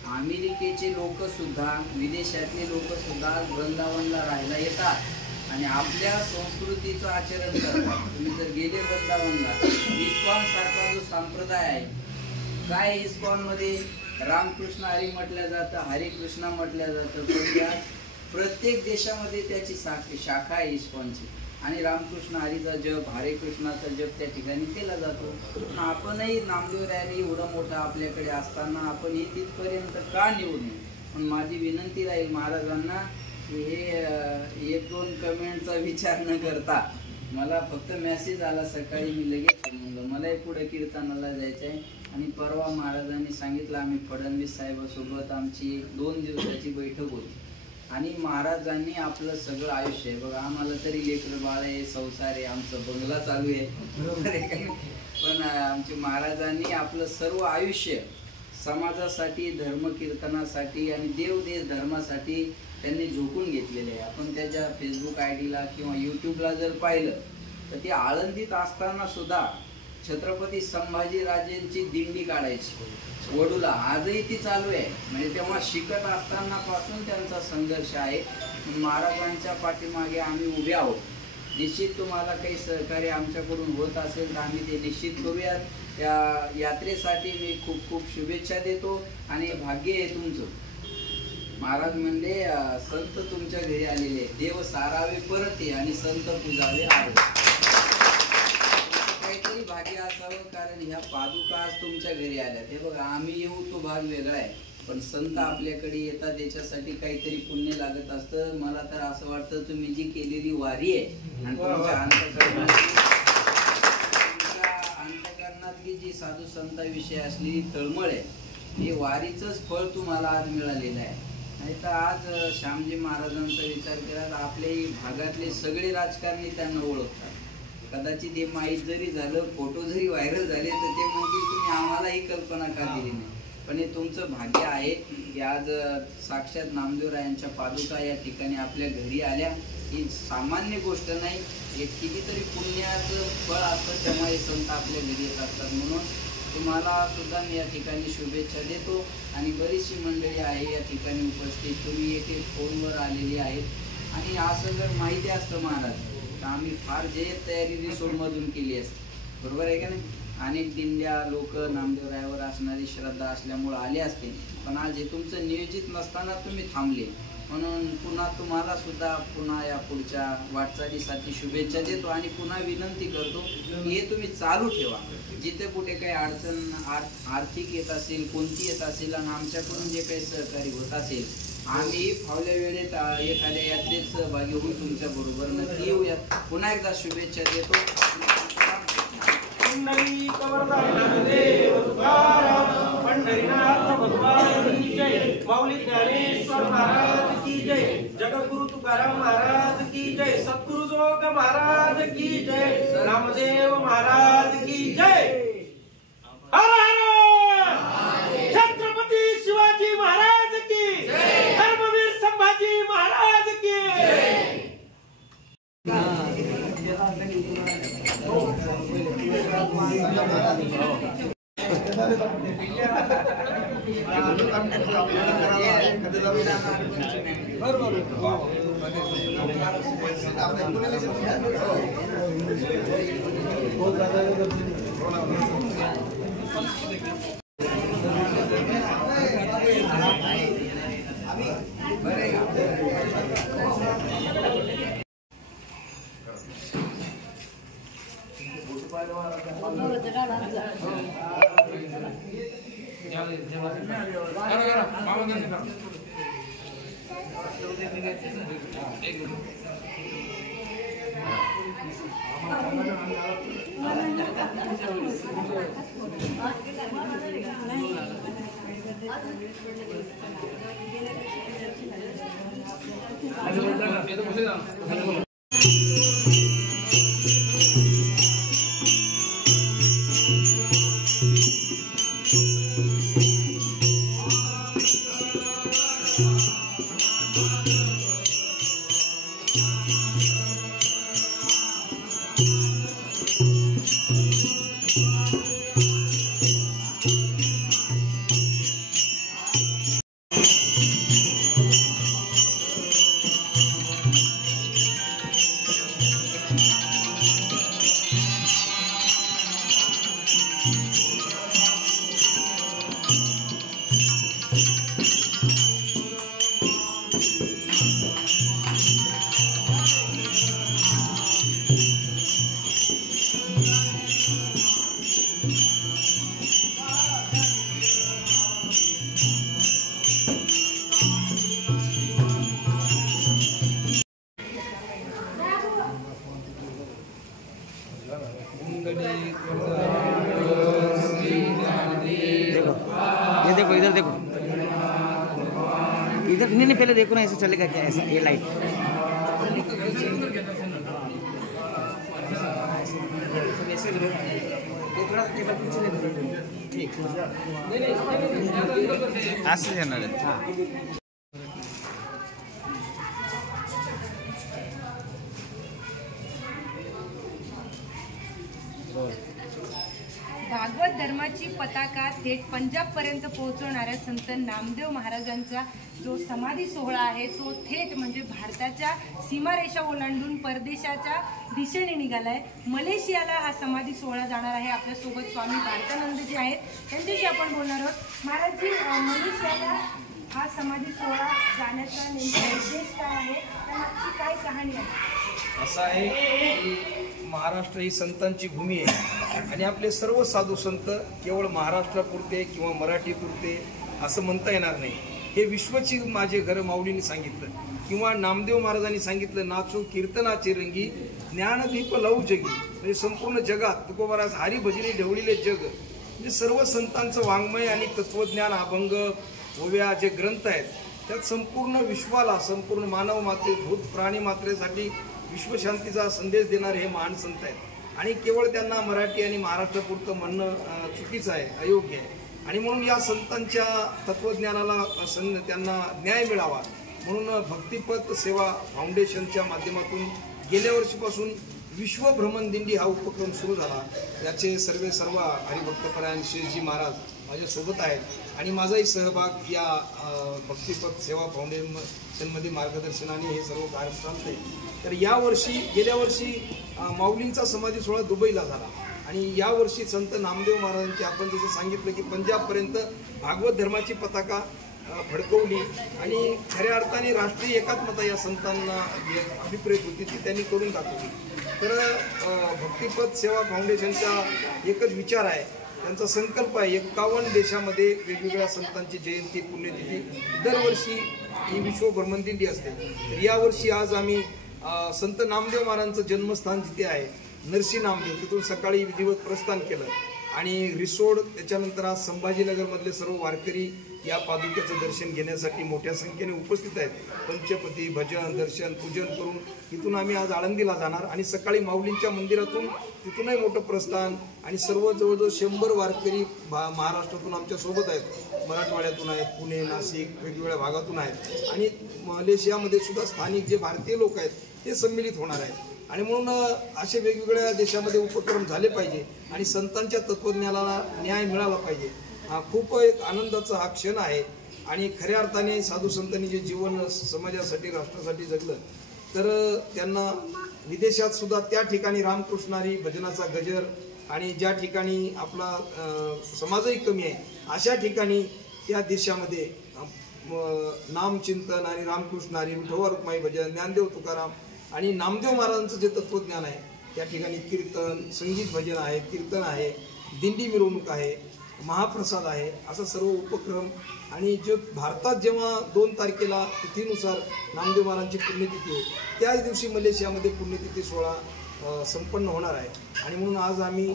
अमेरिकेचे लोक सुद्धा, विदेशातले लोक सुद्धा वृंदावनला राहायला येतात आणि आपल्या संस्कृतीचं आचरण करतात. तुम्ही जर गेले वृंदावनला, इस्कॉन सारखा जो संप्रदाय आहे, काय इस्कॉन मध्ये रामकृष्ण हरी म्हटलं जातं, हरे कृष्णा म्हटलं जातं. पण प्रत्येक देशामध्ये त्याची शाखा आहे इस्कॉनची. आणि रामकृष्ण हरीचा जप, हरे कृष्णाचा जप त्या ठिकाणी केला जातो. आपणही नामदेवरायांनी एवढं मोठं आपल्याकडे असताना आपण हे तिथपर्यंत का निवडू नये. पण माझी विनंती राहील महाराजांना की हे 1-2 कमेंटचा विचार न करता, मला फक्त मेसेज आला सकाळी, मी लगेच म्हणलं मलाही पुढे कीर्तनाला जायचं आहे. आणि परवा महाराजांनी सांगितलं, आम्ही फडणवीस साहेबासोबत आमची 2 दिवसाची बैठक होती. आणि महाराजांनी आपलं सगळं आयुष्य, बघा आम्हाला तरी लेकरं बाळ आहे, संसार आहे, आमचं बंगला चालू आहे, बरोबर आहे का. पण आमचे महाराजांनी आपलं सर्व आयुष्य समाजासाठी, धर्मकीर्तनासाठी आणि देवदेश धर्मासाठी त्यांनी झोकून घेतलेले आहे. आपण त्याच्या फेसबुक आयडीला किंवा यूट्यूबला जर पाहिलं तर ते आळंदीत असताना सुद्धा छत्रपती संभाजीराजेंची दिंडी काढायची वडूला, आजही ती चालू आहे. म्हणजे तेव्हा शिकत असताना पासून त्यांचा संघर्ष आहे. महाराजांच्या पाठीमागे आम्ही उभे आहोत. निश्चित तुम्हाला काही सहकार्य आमच्याकडून होत असेल तर आम्ही ते निश्चित करूयात. त्या यात्रेसाठी मी खूप खूप शुभेच्छा देतो आणि भाग्य आहे तुमचं. महाराज म्हणले संत तुमच्या घरी आलेले, देव सारावे परते आणि संत पूजावे आवे. काहीतरी भाग्य असावं, कारण ह्या पादुका आज तुमच्या घरी आल्या. हे बघा, आम्ही येऊ तो भाग वेगळा आहे, पण संत आपल्याकडे येतात याच्यासाठी काहीतरी पुण्य लागत असतं. मला तर असं वाटतं तुम्ही जी केलेली वारी आहे आणि तुमच्या अंतःकरणातली जी साधू संतांविषयी असलेली तळमळ आहे, हे वारीचंच फळ तुम्हाला आज मिळालेलं आहे. नाही तर आज श्यामजी महाराजांचा विचार केला तर आपल्या भागातले सगळे राजकारणी त्यांना ओळखतात. कदाचित हे माहीत जरी झालं, फोटो जरी व्हायरल झाले तर ते म्हणतील तुम्ही आम्हाला ही कल्पना का दिली नाही. पण हे तुमचं भाग्य आहे की आज साक्षात नामदेवरायांच्या पादुका या ठिकाणी आपल्या घरी आल्या. ही सामान्य गोष्ट नाही, हे कितीतरी पुण्याचं फळ असतं, तेव्हा हे संत आपल्या घरी येत असतात. म्हणून तुम्हाला सुद्धा मी या ठिकाणी शुभेच्छा देतो. आणि बरीचशी मंडळी आहे या ठिकाणी उपस्थित, तुम्ही एक एक फोनवर आलेली आहेत. आणि असं जर माहिती असतं महाराज तर आम्ही फार जे तयारी रिसोडमधून केली असते, बरोबर आहे का नाही. अनेक दिंड्या लोक नामदेवरायावर असणारी श्रद्धा असल्यामुळे आले असते, पण आज हे तुमचं नियोजित नसताना तुम्ही थांबले. म्हणून पुन्हा तुम्हाला सुद्धा पुन्हा या पुढच्या वाटचालीसाठी शुभेच्छा देतो आणि पुन्हा विनंती करतो की हे तुम्ही चालू ठेवा. जिथे कुठे काही अडचण आर्थिक येत असेल, कोणती येत असेल आणि आमच्याकडून जे काही सहकार्य होत असेल, आम्ही फावल्या वेळेत एखाद्या यात्रेत सहभागी होऊन तुमच्या बरोबर नक्की येऊयात. पुन्हा एकदा शुभेच्छा देतो. पंढरीनाथ भगवान की जय. माऊली ज्ञानेश्वर महाराज की जय. जगद्गुरु तुकाराम महाराज की जय. सद्गुरु जोग महाराज की जय. नामदेव महाराज की जय. हर हर छत्रपती शिवाजी महाराज की जय. धर्मवीर संभाजी महाराज की जय. ये देखो, इधर देखो, इधर नहीं पहले देखो ना, ऐसे चलेगा क्या? ऐसा ये लाइट ऐसे जाना है. भागवत धर्माची पताका थेट पंजाबपर्यंत पोहोचवणाऱ्या संत नामदेव महाराजांचा जो समाधी सोहळा आहे तो थेट म्हणजे भारताच्या सीमारेषा ओलांडून परदेशाच्या दिशेने निघालाय. मलेशियाला हा समाधी सोहळा जाणार आहे. आपल्यासोबत स्वामी भारतानंद जे आहेत त्यांच्याशी आपण बोलणार आहोत. महाराजजी, मलेशियाला हा समाधी सोहळा जाण्याचा नेमका उद्देश काय आहे, त्यामागची काय कहाणी आहे? असं आहे की महाराष्ट्र ही संतांची भूमी आहे आणि आपले सर्व साधू संत केवळ महाराष्ट्रापुरते किंवा मराठीपुरते असं म्हणता येणार नाही. हे विश्वची माझे घर माऊलींनी सांगितलं किंवा नामदेव महाराजांनी सांगितलं, नाचू कीर्तनाचे रंगी ज्ञानदीप लावू जगी. म्हणजे संपूर्ण जगात तुकोबाराज हरी भजनी ढवळीले जग, म्हणजे सर्व संतांचं वाङ्मय आणि तत्वज्ञान, अभंग, ओव्या जे ग्रंथ आहेत त्यात संपूर्ण विश्वाला, संपूर्ण मानव मात्रे, भूत प्राणी मात्रेसाठी विश्वशांतीचा संदेश देणारे हे महान संत आहेत. आणि केवळ त्यांना मराठी आणि महाराष्ट्रापुरतं म्हणणं चुकीचं आहे, अयोग्य आहे. आणि म्हणून या संतांच्या तत्वज्ञानाला त्यांना न्याय मिळावा म्हणून भक्तिपथ सेवा फाउंडेशनच्या माध्यमातून गेल्या वर्षीपासून विश्व भ्रमण दिंडी हा उपक्रम सुरू झाला. याचे सर्व हरिभक्तपरायण शेषजी महाराज माझ्यासोबत आहेत आणि माझाही सहभाग या भक्तिपथ सेवा फाउंडेशनमध्ये मार्गदर्शनाने हे सर्व कार्य चालते. तर गेल्या वर्षी माऊलींचा समाधी सोहळा दुबईला झाला आणि यावर्षी संत नामदेव महाराजांची आपण जसं सांगितलं की पंजाबपर्यंत भागवत धर्माची पताका फडकवली आणि खऱ्या अर्थाने राष्ट्रीय एकात्मता या संतांना अभिप्रेत होती ती त्यांनी करून दाखवली. तर भक्तिपथ सेवा फाउंडेशनचा एकच विचार आहे, त्यांचा संकल्प आहे 51 देशामध्ये वेगवेगळ्या संतांची जयंती पुण्यतिथी दरवर्षी ही विश्व भ्रमण दिंडी असते. तर यावर्षी आज आम्ही संत नामदेव महाराजांचं जन्मस्थान जिथे आहे नरसी नामदेव, तिथून सकाळी विधिवत प्रस्थान केलं आणि रिसोड, त्याच्यानंतर आज संभाजीनगरमधले सर्व वारकरी या पादुक्याचं दर्शन घेण्यासाठी मोठ्या संख्येने उपस्थित आहेत. पंचपती भजन दर्शन पूजन करून तिथून आम्ही आज आळंदीला जाणार आणि सकाळी माऊलींच्या मंदिरातून तिथूनही मोठं प्रस्थान आणि सर्व जवळजवळ 100 वारकरी महाराष्ट्रातून आमच्या सोबत आहेत, मराठवाड्यातून आहेत, पुणे नाशिक वेगवेगळ्या भागातून आहेत आणि मलेशियामध्ये सुद्धा स्थानिक जे भारतीय लोक आहेत ते सम्मिलित होणार आहेत. आणि म्हणून असे वेगवेगळ्या देशामध्ये उपक्रम झाले पाहिजे आणि संतांच्या तत्वज्ञानाला न्याय मिळाला पाहिजे. हा खूप एक आनंदाचा हा क्षण आहे आणि खऱ्या अर्थाने साधू संतांनी जे जीवन समाजासाठी राष्ट्रासाठी जगलं तर त्यांना विदेशात सुद्धा त्या ठिकाणी रामकृष्णारी भजनाचा गजर आणि ज्या ठिकाणी आपला समाजही कमी आहे अशा ठिकाणी त्या देशामध्ये नामचिंतन आणि रामकृष्णारी विठोबा रुक्माई भजन ज्ञानदेव तुकाराम आणि नामदेव महाराजांचं जे तत्वज्ञान आहे त्या ठिकाणी कीर्तन संगीत भजन आहे, कीर्तन आहे, दिंडी मिरवणूक आहे, महाप्रसाद आहे, असा सर्व उपक्रम. आणि जो भारतात जेव्हा 2 तारखेला तिथीनुसार नामदेव महाराजांची पुण्यतिथी आहे त्याच दिवशी मलेशियामध्ये पुण्यतिथी सोहळा संपन्न होणार आहे. आणि म्हणून आज आम्ही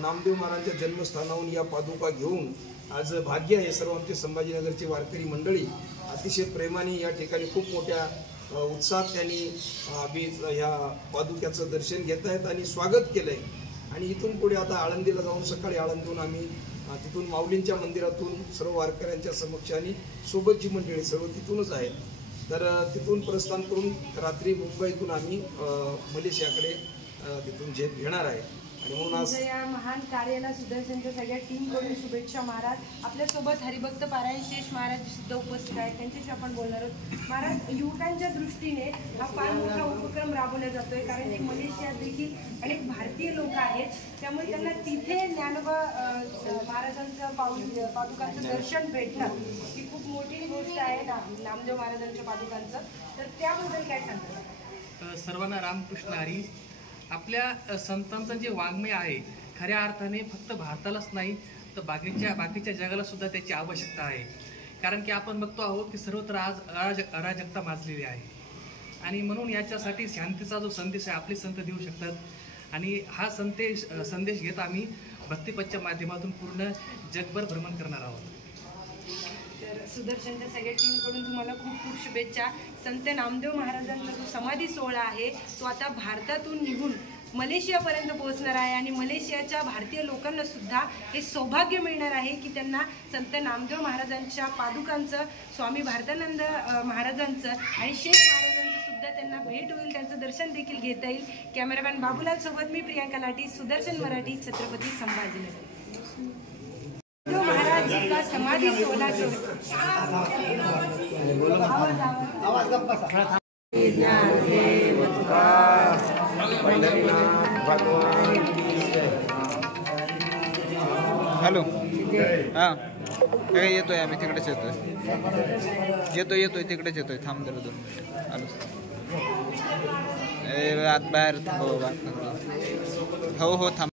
नामदेव महाराजांच्या जन्मस्थानाहून या पादुका घेऊन आज भाग्य आहे सर्व आमचे संभाजीनगरचे वारकरी मंडळी अतिशय प्रेमाने या ठिकाणी खूप मोठ्या उत्साहात त्यांनी ह्या पादुक्याचं दर्शन घेत आहेत आणि स्वागत केलं आहे. आणि इथून पुढे आता आळंदीला जाऊन सकाळी आळंदीहून आम्ही तिथून माऊलींच्या मंदिरातून सर्व वारकऱ्यांच्या समक्ष आणि सोबत जी मंडळी सर्व तिथूनच आहेत तर तिथून प्रस्थान करून रात्री मुंबईतून आम्ही मलेशियाकडे तिथून झेप घेणार आहे. आणि म्हणून आज या महान कार्याला सुदर्शनच्या सगळ्या टीमकडून शुभेच्छा. महाराज आपल्यासोबत हरिभक्त पारायण शेष महाराज सुद्धा उपस्थित आहेत, त्यांच्याशी आपण बोलणार आहोत. महाराज युवकांच्या दृष्टीने हा फार मोठा उपक्रम राबवला जातोय कारण की मलेशियात देखील अनेक भारतीय लोक आहेत त्यामुळे त्यांना तिथे ज्ञानोबा महाराजांचं पादुकांचं दर्शन भेटणं ही खूप मोठी गोष्ट आहे नामदेव महाराजांच्या पादुकांचं. तर त्याबद्दल काय सांगतात? सर्वांना रामकृष्ण हरी. आपल्या संतांचं जे वाङ्मय आहे खऱ्या अर्थाने फक्त भारतालाच नाही तर बाकीच्या जगाला सुद्धा त्याची आवश्यकता आहे. कारण की आपण बघतो आहोत की सर्वत्र आज अराजकता माजलेली आहे आणि म्हणून याच्यासाठी शांतीचा जो संदेश आहे आपले संत देऊ शकतात आणि हा संदेश घेत आम्ही भक्तिपथच्या माध्यमातून पूर्ण जगभर भ्रमण करणार आहोत. तर सुदर्शनच्या सगळ्या टीमकडून तुम्हाला खूप खूप शुभेच्छा. संत नामदेव महाराजांचा जो समाधी सोहळा आहे तो आता भारतातून निघून मलेशियापर्यंत पोहोचणार आहे आणि मलेशियाच्या भारतीय लोकांना सुद्धा हे सौभाग्य मिळणार आहे की त्यांना संत नामदेव महाराजांच्या पादुकांचं, स्वामी भारतानंद महाराजांचं आणि शेख महाराजांचं सुद्धा त्यांना भेट होईल, त्यांचं दर्शन देखील घेता येईल. कॅमेरामॅन बाबूलाल सोबत मी प्रियांका लाठी, सुदर्शन मराठी, छत्रपती संभाजीनगर. महाराज जी का समाधि सोहळा जो हेलो हां काय येतोय, आम्ही तिकडेच येतोय तिकडेच येतोय. थांब जरा 2 मिनिट आलो. आत बाहेर हो थांब.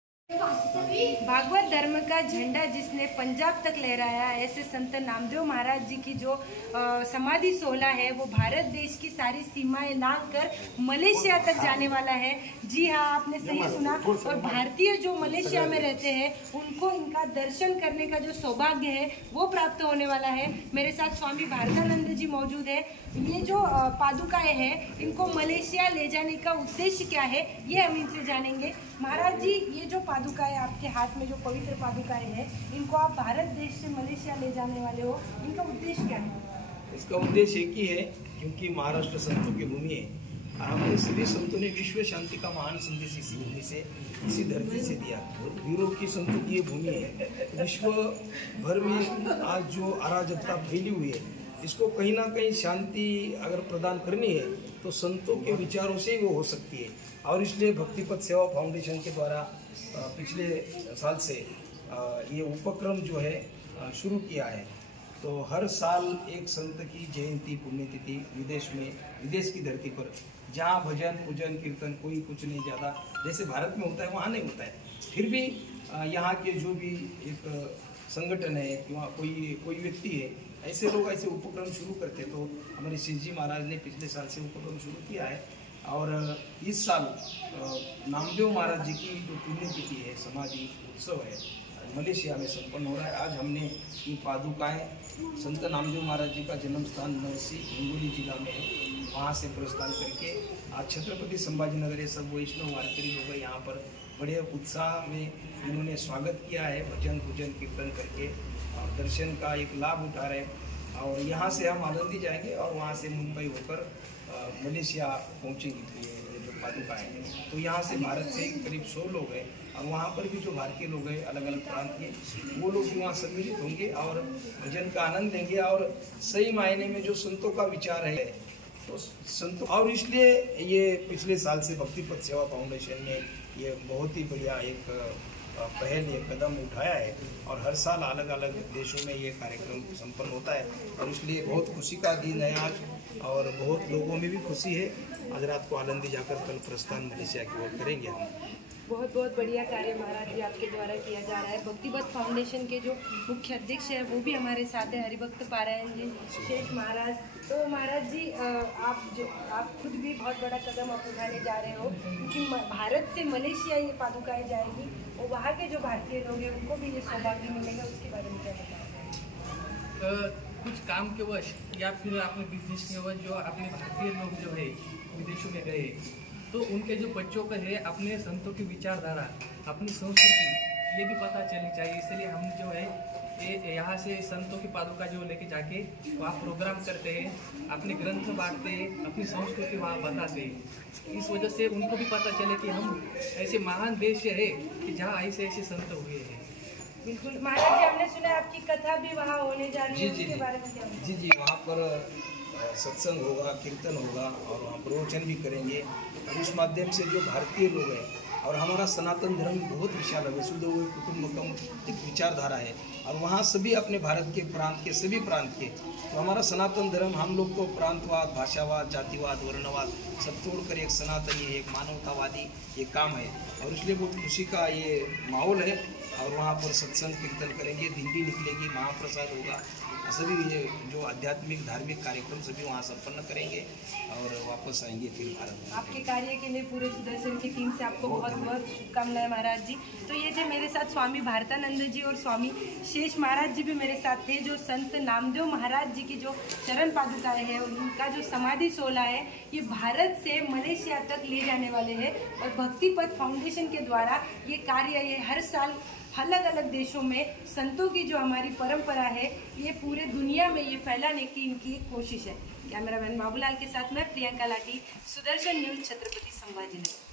भागवत धर्म का झंडा जिसने पंजाब तक लहराया, ऐसे संत नामदेव महाराज जी की जो समाधि सोहला है वो भारत देश की सारी सीमाएं लांघ कर मलेशिया तक जाने वाला है। जी हाँ, आपने सही सुना। और भारतीय जो मलेशिया में रहते हैं उनको इनका दर्शन करने का जो सौभाग्य है वो प्राप्त होने वाला है। मेरे साथ स्वामी भारतानंद जी मौजूद है। ये जो पादुकाएं हैं इनको मलेशिया ले जाने का उद्देश्य क्या है ये हम इनसे जानेंगे। महाराज जी, ये जो पादुकाएं आपके हाथ में जो पवित्र पादुकाएं हैं, इनको आप भारत देश से मलेशिया ले जाने वाले हो, इनका उद्देश्य क्या है? इसका उद्देश्य एक ही है, क्योंकि महाराष्ट्र संतों की भूमि है और हमारे सभी संतों ने विश्व शांति का महान संदेश इसी भूमि से, इसी धरती से दिया। वीरों की संतों की ये भूमि है। विश्व भर में आज जो अराजकता फैली हुई है, इसको कहीं ना कहीं शांति अगर प्रदान करनी है तो संतों के विचारों से ही वो हो सकती है। और इसलिए भक्तिपथ सेवा फाउंडेशन के द्वारा पिछले साल से ये उपक्रम जो है शुरू किया है। तो हर साल एक संत की जयंती पुण्यतिथि विदेश की धरती पर, जहाँ भजन पूजन कीर्तन कोई कुछ नहीं ज़्यादा जैसे भारत में होता है वहाँ नहीं होता है, फिर भी यहाँ के जो भी एक संगठन है या कोई व्यक्ति है, ऐसे लोग ऐसे उपक्रम शुरू करते। तो हमारे शिव जी महाराज ने पिछले साल से उपक्रम शुरू किया है और इस साल नामदेव महाराज जी की जो पुण्यतिथि है, समाधि उत्सव है, मलेशिया में संपन्न हो रहा है। आज हमने ये पादुकाएँ संत नामदेव महाराज जी का जन्म स्थान नरसी हिंगोली जिला में है, वहाँ से प्रस्थान करके आज छत्रपति संभाजीनगर सब वैष्णव वारकरी लोग यहाँ पर बड़े उत्साह में इन्होंने स्वागत किया है, भजन पूजन कीर्तन करके और दर्शन का एक लाभ उठा रहे हैं। और यहाँ से हम आनंदी जाएंगे और वहाँ से मुंबई होकर मलेशिया पहुँचेंगे। ये जो पादुकाएँ हैं, तो यहाँ से भारत से करीब 100 लोग हैं और वहाँ पर भी जो भारतीय लोग हैं अलग अलग प्रांत के, वो लोग भी वहाँ सम्मिलित होंगे और भजन का आनंद लेंगे। और सही मायने में जो संतों का विचार है तो संतों, और इसलिए ये पिछले साल से भक्तिपथ सेवा फाउंडेशन ने ये बहुत ही बढ़िया एक पहल, एक कदम उठाया है और हर साल अलग अलग देशों में ये कार्यक्रम संपन्न होता है और इसलिए बहुत खुशी का दिन है आज और बहुत लोगों में भी खुशी है। आज रात को आनंदी जाकर कल प्रस्थान मलेशिया की ओर करेंगे हम। बहुत बहुत बढ़िया कार्य महाराज जी आपके द्वारा किया जा रहा है। भक्तिपथ फाउंडेशन के जो मुख्य अध्यक्ष है वो भी हमारे साथ है, हरिभक्त पारायण जी शेष महाराज। तो महाराज जी, आप खुद भी बहुत बड़ा कदम आप उठाने जा रहे हो, क्योंकि भारत से मलेशिया ये पादुकाएं जाएगी और वहाँ के जो भारतीय लोग हैं उनको भी ये सौभाग्य मिलेगा, उसके बारे में क्या बताएं? कुछ काम के वश या फिर अपने बिजनेस के वश जो अपने भारतीय लोग जो है विदेशों में गए, तो उनके जो बच्चों को है अपने संतों की विचारधारा, अपनी संस्कृति ये भी पता चलनी चाहिए। इसलिए हम जो है ये यहाँ से संतों की पादुका जो लेके जाके वहाँ प्रोग्राम करते हैं, अपने ग्रंथ बांटते हैं, अपनी संस्कृति वहाँ बताते हैं। इस वजह से उनको भी पता चले कि हम ऐसे महान देश है कि जहाँ ऐसे ऐसे संत हुए हैं। बिल्कुल महाराज जी, हमने सुना आपकी कथा भी वहाँ होने जा रही है, उसके बारे में क्या? जी, वहाँ पर सत्संग होगा, कीर्तन होगा और वहाँ प्रवचन भी करेंगे और उस माध्यम से जो भारतीय लोग हैं, और हमारा सनातन धर्म बहुत विशाल है, वसुधैव कुटुंबकम एक विचारधारा है और वहाँ सभी अपने भारत के प्रांत के सभी प्रांत के, तो हमारा सनातन धर्म, हम लोग को प्रांतवाद, भाषावाद, जातिवाद, वर्णवाद सब तोड़कर एक सनातनी, एक मानवतावादी ये काम है और इसलिए बहुत खुशी का ये माहौल है। और वहाँ पर सत्संग कीर्तन करेंगे, दिंडी निकलेगी, महाप्रसाद होगा, सभी ये जो आध्यात्मिक धार्मिक कार्यक्रम सभी वहाँ संपन्न करेंगे और वापस आएंगे फिर भारत में। आपके कार्य के लिए पूरे सुदर्शन की टीम से आपको बहुत बहुत शुभकामनाएं महाराज जी। तो ये थे मेरे साथ स्वामी भारतानंद जी और स्वामी शेष महाराज जी भी मेरे साथ थे, जो संत नामदेव महाराज जी की जो चरण पादुकाएं हैं उनका जो समाधि सोहला है ये भारत से मलेशिया तक ले जाने वाले हैं। और भक्तिपथ फाउंडेशन के द्वारा ये कार्य ये हर साल अलग अलग देशों में संतों की जो हमारी परंपरा है ये पूरे दुनिया में ये फैलाने की इनकी एक कोशिश है। कैमरामैन बाबूलाल के साथ मैं प्रियंका लाठी, सुदर्शन न्यूज, छत्रपति संभाजीनगर।